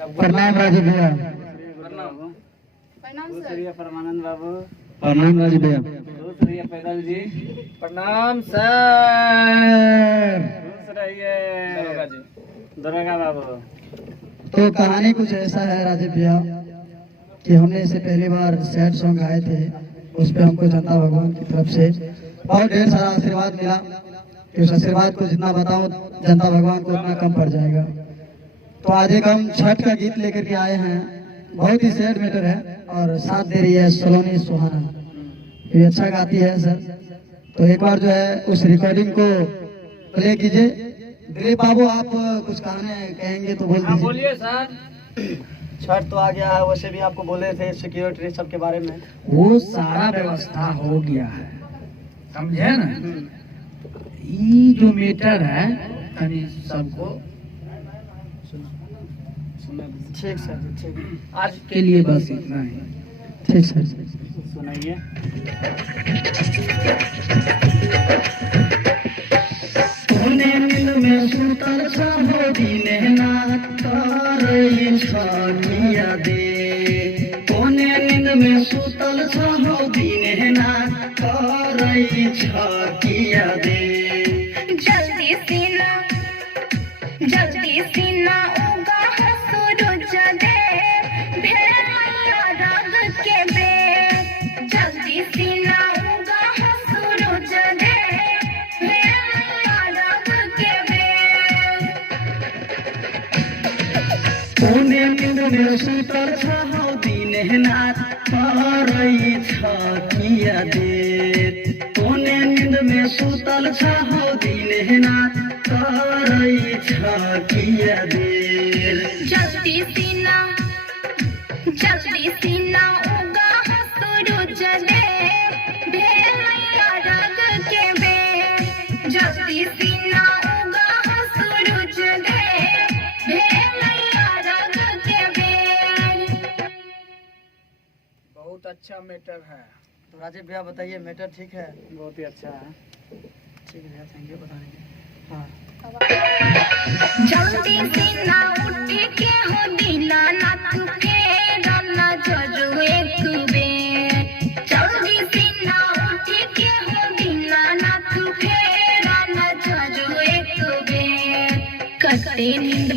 प्रणाम राजीव भैया। प्रणाम सर। परमानंद बाबू। प्रणाम राजीव भैया। पैदल जी। प्रणाम सर। खुश रहिए दरोगा बाबू। तो कहानी कुछ ऐसा है राजीव भैया कि हमने इससे पहली बार सैड सॉन्ग गाए थे, उस पे हमको जनता भगवान की तरफ से बहुत ढेर सारा आशीर्वाद मिला कि उस आशीर्वाद को जितना बताऊं जनता भगवान को उतना कम पड़ जाएगा। तो आज एक हम छठ का गीत लेकर के आए हैं, बहुत ही सैड मैटर है और साथ दे रही है सलोनी सुहाना, ये अच्छा गाती है सर। तो एक बार जो है उस रिकॉर्डिंग को प्ले कीजिए। दिलीप बाबू आप कुछ कहेंगे तो बोल दीजिए। बोलिए सर। छठ तो आ गया है, वैसे भी आपको बोले थे सिक्योरिटी सब के बारे में, वो सारा व्यवस्था हो गया है, समझे ना। ये जो मीटर है यानी सबको ठीक सर ठीक। आज के लिए बस इतना ही। ठीक सर सुनाइए। कोने नींद में सुतल छहो दिने नाथ करई छकिया दे, कोने नींद में सुतल छहो दिने नाथ करई छकिया दे। जल्दी सीना उगा है सूरज दे, भेड़िया रंग के बे। जल्दी सीना उगा है सूरज दे, भेड़िया रंग के बे। कोने नींद में सुतल छहो दिने नाथ करई छकिया दे, कोने नींद में सुतल छहो दिने नाथ करई छकिया दे। जल्दी सीना उगा है सूरज दे, भेड़िया रंग के बे। जल्दी सीना उगा है सूरज दे, भेड़िया रंग के बे। बहुत अच्छा मैटर है। तो राजीव भैया बताइए मैटर ठीक है? बहुत ही अच्छा है। ठीक है भैया, थैंक यू बताने के लिए। हाँ जल्दी सीना उठ के हो दिला ना तू फेरा ना जरू एक बेर। जल्दी सीना उठ के हो दिला ना तू फेरा ना जरू एक बेर। कते नींद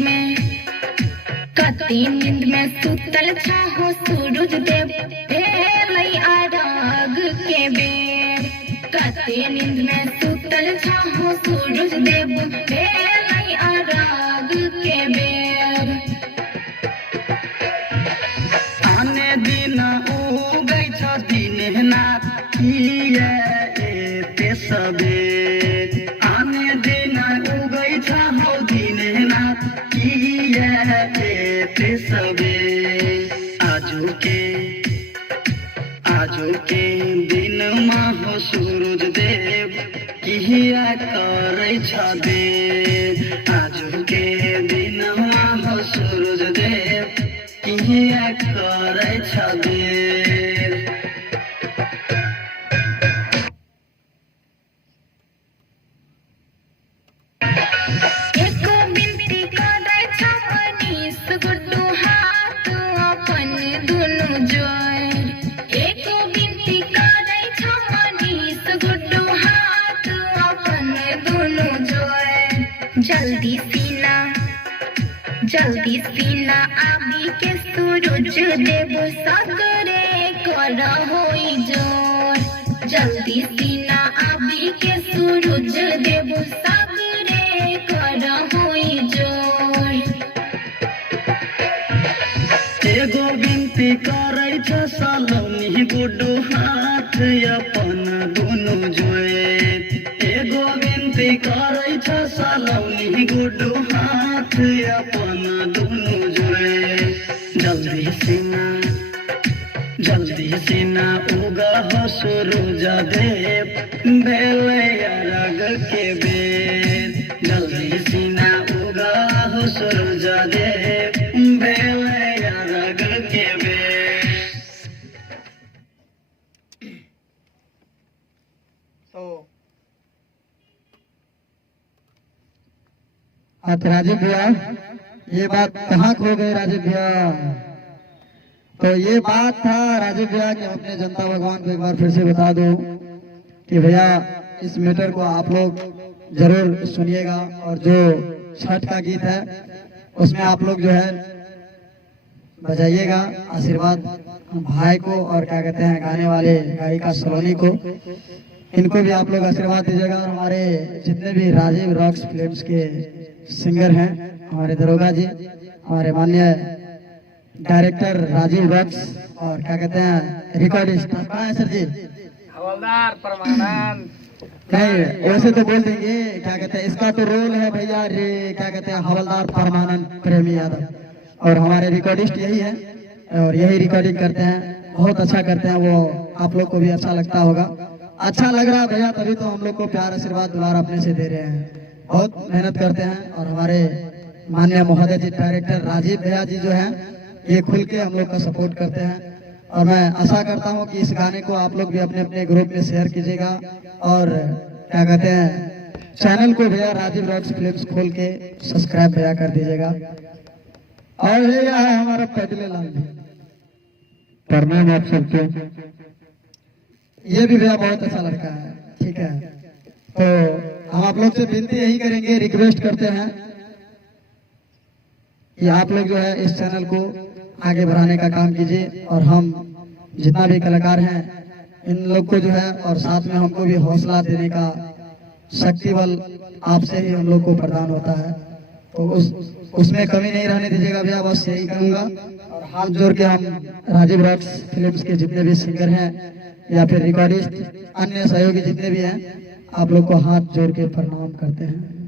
में सुतल छहो सूरज देव, भेलैया राग के बेर। कते नींद में सुतल छहो सूरज देव, भेलैया राग के बेर। आने दिन उगै छ दिने नाथ किए एते सबेर, आने दिन उगै छ हौ दिने नाथ किए एते सबेर। आजो के दिन हो सूरज देव किया करै छ देर। आजो के दिन हो सूरज देव किया करै छ देर। एको बिनती करै छ मनीष गुड्डू हाथ अपन दुनु जोड़। एको बिनती करै छ मनीष गुड्डू हाथ अपन दुनु जोड़। जल्दी सीना आबी के सूरज देव सगरे कर होई जोर। जल्दी सीना आबी के सूरज देव सगरे कर होई जोर। एगो बिनती करै छ सलोनी गुड्डू हाथ अपन दुनु जोए। एगो बिनती करै छ सलोनी गुड्डू हाथ अपन दुनु जोए। जल्दी सीना उगा हो सूरज देव, भेलैया रग के बेर। जल्दी सीना उगा हो सूरज देव, भेलैया रग के बेर। तो राजीव भैया ये बात कहाँ खो गए राजीव भैया? तो ये बात था राजीव भैया कि अपने जनता भगवान को एक बार फिर से बता दूं कि भैया इस मैटर को आप लोग जरूर सुनिएगा, और जो छठ का गीत है उसमें आप लोग जो है बजाइएगा। आशीर्वाद भाई को और क्या कहते हैं गाने वाले गायिका सलोनी को, इनको भी आप लोग आशीर्वाद दीजिएगा। और हमारे जितने भी राजीव रॉक्स फिल्म्स के सिंगर हैं, हमारे दरोगा जी, हमारे माननीय डायरेक्टर राजीव रॉक्स, और क्या कहते हैं रिकॉर्डिस्ट कहाँ है सर जी? हवलदार परमानंद। नहीं वैसे तो बोल देंगे, क्या कहते हैं इसका तो रोल है भैया रे, क्या कहते हैं हवलदार परमानंद प्रेमी यादव, और हमारे रिकॉर्डिस्ट यही है और यही रिकॉर्डिंग करते हैं, बहुत अच्छा करते हैं वो। आप लोग को भी अच्छा लगता होगा, अच्छा लग रहा है भैया, तभी तो हम लोग को प्यार आशीर्वाद दुलार अपने से दे रहे हैं। बहुत मेहनत करते हैं, और हमारे माननीय महोदय जी डायरेक्टर राजीव भैया जी जो हैं ये खुल के हम लोग का सपोर्ट करते हैं। और मैं आशा करता हूं कि इस गाने को आप लोग भी अपने अपने ग्रुप में शेयर कीजिएगा, और क्या कहते हैं चैनल को भैया राजीव रॉक्स फिल्म्स खोल के सब्सक्राइब भैया कर दीजिएगा। और ये है हमारा पैदले लाल भी, प्रणाम आप सबको। ये भी भैया बहुत अच्छा लड़का है, ठीक है। तो हम आप लोग से विनती यही करेंगे, रिक्वेस्ट करते हैं कि आप लोग जो है इस चैनल को आगे बढ़ाने का काम कीजिए, और हम जितना भी कलाकार हैं इन लोग को जो है, और साथ में हमको भी हौसला देने का शक्ति बल आपसे ही हम लोग को प्रदान होता है। तो उसमें कमी नहीं रहने दीजिएगा भैया, बस यही कहूँगा। और हाथ जोड़ के हम राजीव रॉक्स फिल्म्स के जितने भी सिंगर हैं या फिर रिकॉर्डिस्ट अन्य सहयोगी जितने भी हैं, आप लोग को हाथ जोड़ के प्रणाम करते हैं।